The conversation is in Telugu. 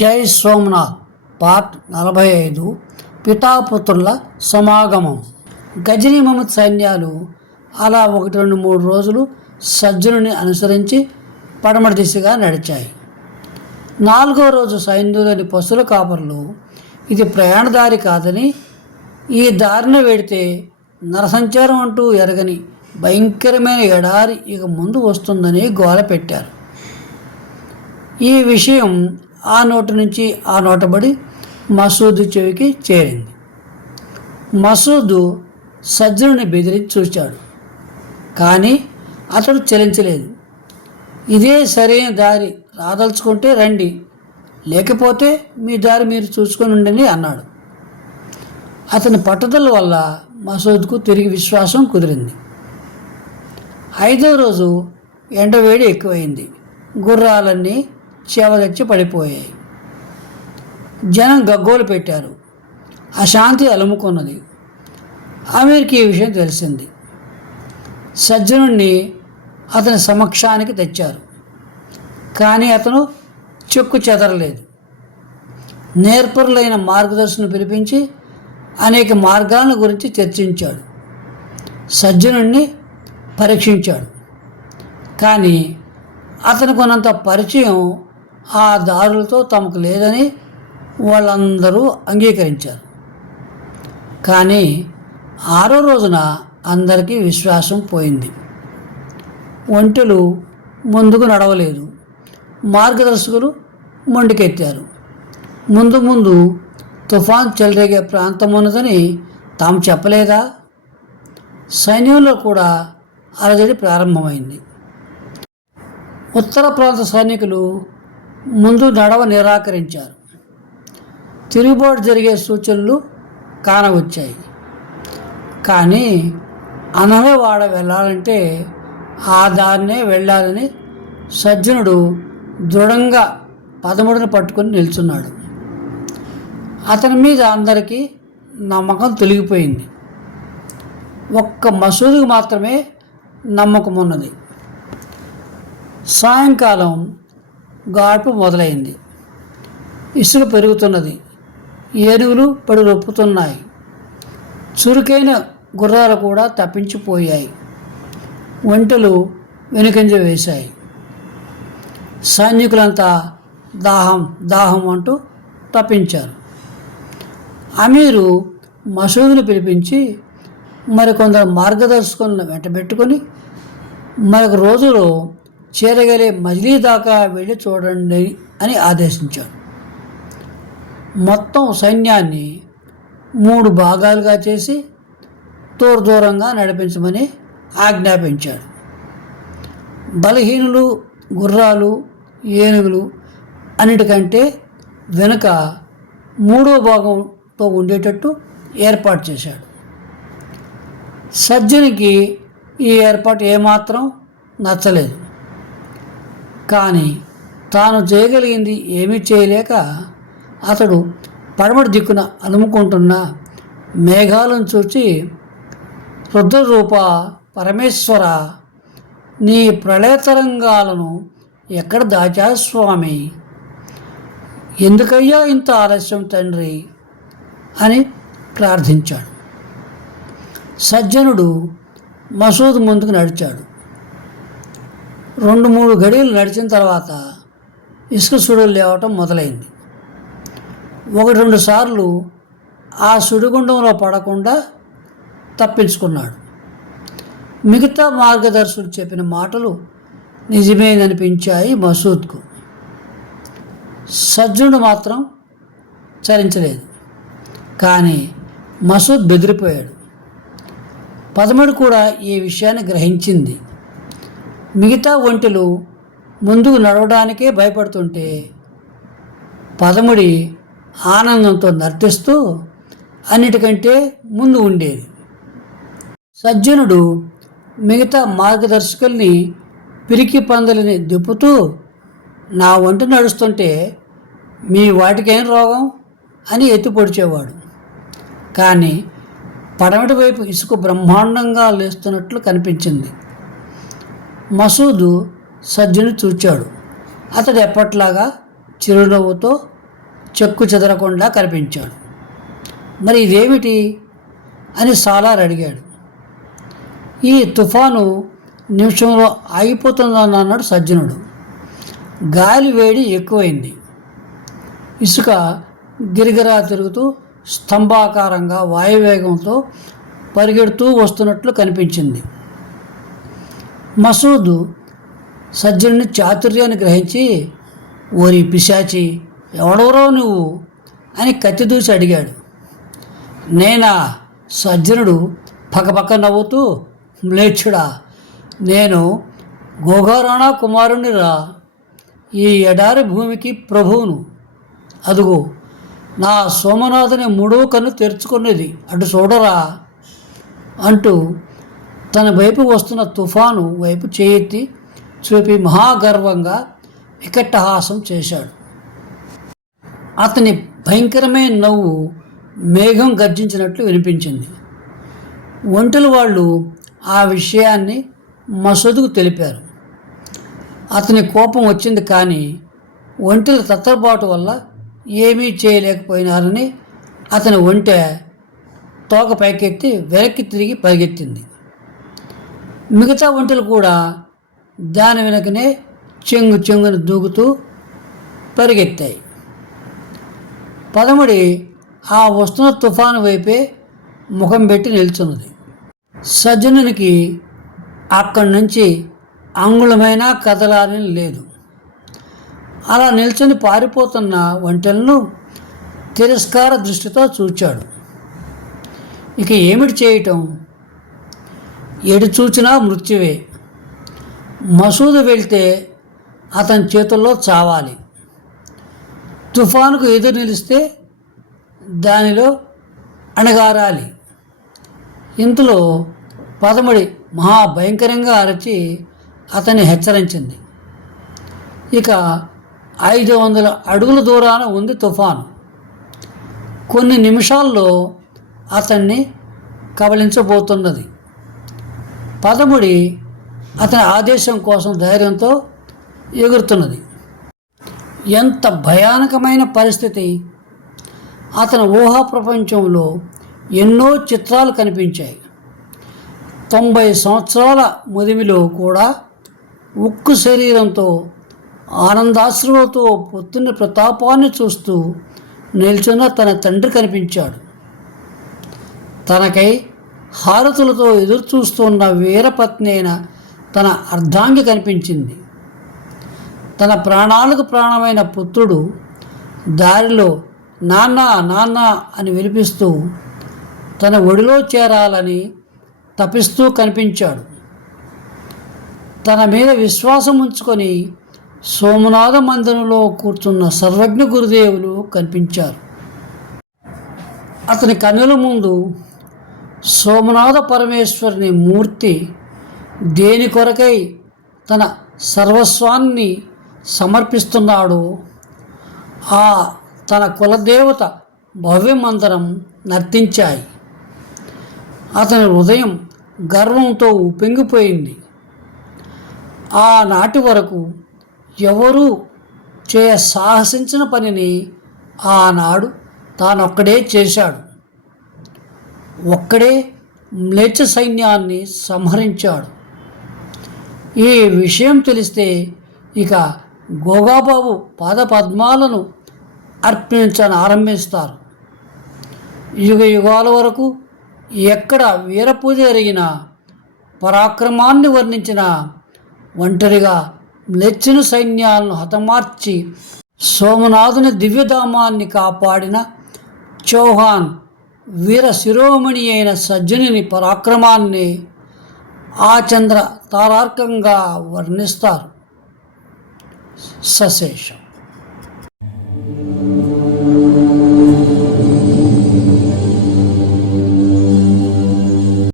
జై సోమనాథ్ పార్ట్ నలభై ఐదు పితాపుత్రుల సమాగమం. గజనీ మహమ్మద్ సైన్యాలు అలా ఒకటి రెండు మూడు రోజులు సజ్జనుని అనుసరించి పడమటి దిశగా నడిచాయి. నాలుగో రోజు సైన్యులని పశువుల కాపర్లు ఇది ప్రయాణదారి కాదని ఈ దారిన వెడితే నరసంచారం అంటూ ఎరగని భయంకరమైన ఎడారి ఇక ముందు వస్తుందని గోల పెట్టారు. ఈ విషయం ఆ నోట నుంచి ఆ నోటబడి మసూదు చెవికి చేరింది. మసూదు సజ్జనుని బెదిరించి చూశాడు కానీ అతడు చెలించలేదు. ఇదే సరైన దారి రాదలుచుకుంటే రండి. లేకపోతే మీ దారి మీరు చూసుకొని ఉండండి అన్నాడు. అతని పట్టుదల వల్ల మసూద్కు తిరిగి విశ్వాసం కుదిరింది. ఐదో రోజు ఎండవేడి ఎక్కువైంది. గుర్రాలన్నీ చేవదచ్చి పడిపోయాయి. జనం గగ్గోలు పెట్టారు. అశాంతి అలుముకున్నది. ఆమెకి ఈ విషయం తెలిసింది. సజ్జనుణ్ణి అతని సమక్షానికి తెచ్చారు. కానీ అతను చెక్కు చెదరలేదు. నేర్పరులైన మార్గదర్శనం పిలిపించి అనేక మార్గాలను గురించి చర్చించాడు. సజ్జనుణ్ణి పరీక్షించాడు. కానీ అతనికి ఉన్నంత పరిచయం ఆ దారులతో తమకు లేదని వాళ్ళందరూ అంగీకరించారు. కానీ ఆరో రోజున అందరికీ విశ్వాసం పోయింది. ఒంటెలు ముందుకు నడవలేదు. మార్గదర్శకులు మొండికెత్తారు. ముందు ముందు తుఫాన్ చెలరేగే ప్రాంతం ఉన్నదని తాము చెప్పలేదా? సైన్యంలో కూడా అలజడి ప్రారంభమైంది. ఉత్తర ప్రాంత సైనికులు ముందు నడవ నిరాకరించారు. తిరుగుబాటు జరిగే సూచనలు కానవచ్చాయి. కానీ అనలవాడ వెళ్ళాలంటే ఆ దారినే వెళ్ళాలని సజ్జనుడు దృఢంగా పదముడిని పట్టుకొని నిల్చున్నాడు. అతని మీద అందరికీ నమ్మకం తొలగిపోయింది. ఒక్క మసూదుకు మాత్రమే నమ్మకం ఉన్నది సాయంకాలం గాడ్పు మొదలైంది. ఇసుక పెరుగుతున్నది. ఏనుగులు పడి రొప్పుతున్నాయి చురుకైన గుర్రాలు కూడా తప్పించిపోయాయి. ఒంటెలు వెనుకంజ వేశాయి. సైనికులంతా దాహం దాహం అంటూ తప్పించారు. అమీరు మసూదును పిలిపించి మరికొందరు మార్గదర్శకులను వెంటబెట్టుకొని మరొక రోజులో చేరగలే మజిలీ దాకా వెళ్ళి చూడండి అని ఆదేశించాడు. మొత్తం సైన్యాన్ని మూడు భాగాలుగా చేసి దూరంగా నడిపించమని ఆజ్ఞాపించాడు. బలహీనులు గుర్రాలు ఏనుగులు అన్నిటికంటే వెనుక మూడో భాగంతో ఉండేటట్టు ఏర్పాటు చేశాడు. సజ్జనికి ఈ ఏర్పాటు ఏమాత్రం నచ్చలేదు. కానీ తాను చేయగలిగింది ఏమీ చేయలేక అతడు పడమటి దిక్కున అలుముకుంటున్న మేఘాలను చూచి రుద్రరూప పరమేశ్వర నీ ప్రళయతరంగాలను ఎక్కడ దాచా స్వామి? ఎందుకయ్యా ఇంత ఆలస్యం తండ్రి అని ప్రార్థించాడు. సజ్జనుడు మసూద్ ముందుకు నడిచాడు. రెండు మూడు గడియలు నడిచిన తర్వాత ఇసుక సుడులు లేవటం మొదలైంది. ఒకటి రెండు సార్లు ఆ సుడిగుండంలో పడకుండా తప్పించుకున్నాడు. మిగతా మార్గదర్శకులు చెప్పిన మాటలు నిజమేననిపించాయి మసూద్కు. సజ్జుడు మాత్రం చరించలేదు. కానీ మసూద్ బెదిరిపోయాడు. పదమడు కూడా ఈ విషయాన్ని గ్రహించింది. మిగతా ఒంటెలు ముందుకు నడవడానికే భయపడుతుంటే పదముడి ఆనందంతో నర్తిస్తూ అన్నిటికంటే ముందు ఉండేది. సజ్జనుడు మిగతా మార్గదర్శకుల్ని పిరికి పందలని దిప్పుతూ నా వంట నడుస్తుంటే మీ వాటికేం రోగం? అని ఎత్తి పొడిచేవాడు కానీ పడమటి వైపు ఇసుక బ్రహ్మాండంగా లేస్తున్నట్లు కనిపించింది. మసూదు సజ్జను చూచాడు అతడు ఎప్పట్లాగా చిరునవ్వుతో చెక్కు చెదరకుండా కనిపించాడు. మరి ఇదేమిటి? అని సాలార్ అడిగాడు. ఈ తుఫాను నిమిషంలో ఆగిపోతుందని అన్నాడు సజ్జనుడు. గాలి వేడి ఎక్కువైంది. ఇసుక గిరిగిరా తిరుగుతూ స్తంభాకారంగా వాయువేగంతో పరిగెడుతూ వస్తున్నట్లు కనిపించింది. మసూద్ సజ్జనుని చాతుర్యాన్ని గ్రహించి ఓరి పిశాచి ఎవడెవరో నువ్వు? అని కత్తి దూసి అడిగాడు. నేనా? సజ్జనుడు పక్కపక్క నవ్వుతూ మ్లేచ్చుడా నేను గోగారాణా కుమారుని రా. ఈ ఎడారి భూమికి ప్రభువును. అదుగో నా సోమనాథుని మూడో కన్ను తెరుచుకున్నది. అటు చూడరా అంటూ తన వైపు వస్తున్న తుఫాను వైపు చేయెత్తి చూపి మహాగర్వంగా వికట్టహాసం చేశాడు. అతని భయంకరమైన నవ్వు మేఘం గర్జించినట్లు వినిపించింది. ఒంటెల వాళ్ళు ఆ విషయాన్ని మసూదుకు తెలిపారు. అతని కోపం వచ్చింది కానీ ఒంటెల తత్తరబాటు వల్ల ఏమీ చేయలేకపోయినారని అతని ఒంటె తోక పైకెత్తి వెనక్కి తిరిగి పరిగెత్తింది. మిగతా ఒంటెలు కూడా దాని వెనకనే చెంగు చెంగును దూకుతూ పరిగెత్తాయి. పదముడి ఆ వస్తున్న తుఫాను వైపే ముఖం పెట్టి నిల్చున్నది. సజ్జనునికి అక్కడి నుంచి అంగుళమైనా కదలాలని లేదు. అలా నిల్చొని పారిపోతున్న వంటలను తిరస్కార దృష్టితో చూచాడు. ఇక ఏమిటి చేయటం? ఎటు చూచినా మృత్యువే. మసూదు వెళ్తే అతని చేతుల్లో చావాలి. తుఫానుకు ఎదురు నిలిస్తే దానిలో అణగారాలి. ఇంతలో పదముడి మహాభయంకరంగా అరచి అతన్ని హెచ్చరించింది. ఇక ఐదు వందల అడుగుల దూరాన ఉంది తుఫాను. కొన్ని నిమిషాల్లో అతన్ని కబలించబోతున్నది పదముడి అతని ఆదేశం కోసం ధైర్యంతో ఎగురుతున్నది. ఎంత భయానకమైన పరిస్థితి. అతని ఊహా ప్రపంచంలో ఎన్నో చిత్రాలు కనిపించాయి. తొంభై సంవత్సరాల ముదిమిలో కూడా ఉక్కు శరీరంతో ఆనందాశ్రమతో పొత్తున్న ప్రతాపాన్ని చూస్తూ నిల్చున్న తన తండ్రి కనిపించాడు. తనకై హారతులతో ఎదురు చూస్తున్న వీరపత్ని అయిన తన అర్ధాంగి కనిపించింది. తన ప్రాణాలకు ప్రాణమైన పుత్రుడు దారిలో నాన్న నాన్న అని వినిపిస్తూ తన ఒడిలో చేరాలని తపిస్తూ కనిపించాడు. తన మీద విశ్వాసం ఉంచుకొని సోమనాథ మందిరంలో కూర్చున్న సర్వజ్ఞ గురుదేవులు కనిపించారు. అతని కన్నుల ముందు సోమనాథ పరమేశ్వరుని మూర్తి దేని కొరకై తన సర్వస్వాన్ని సమర్పిస్తున్నాడో ఆ తన కులదేవత భవ్యమంతరం నర్తించాయి. అతని హృదయం గర్వంతో ఉప్పెంగిపోయింది ఆనాటి వరకు ఎవరూ చేయ సాహసించిన పనిని ఆనాడు తానొక్కడే చేశాడు. ఒక్కడే మ్లేచ్ఛ సైన్యాన్ని సంహరించాడు. ఈ విషయం తెలిస్తే ఇక గోగాబాబు పాదపద్మాలను అర్పించని ఆరంభిస్తారు. యుగ యుగాల వరకు ఎక్కడ వీరపూజ జరిగినా పరాక్రమాన్ని వర్ణించిన ఒంటరిగా మ్లెచ్చిన సైన్యాలను హతమార్చి సోమనాథుని దివ్యధామాన్ని కాపాడిన చౌహాన్ వీర శిరోమణి అయిన సజ్జనుని పరాక్రమాన్ని ఆచంద్ర తారార్కంగా వర్ణిస్తారు. సశేషం.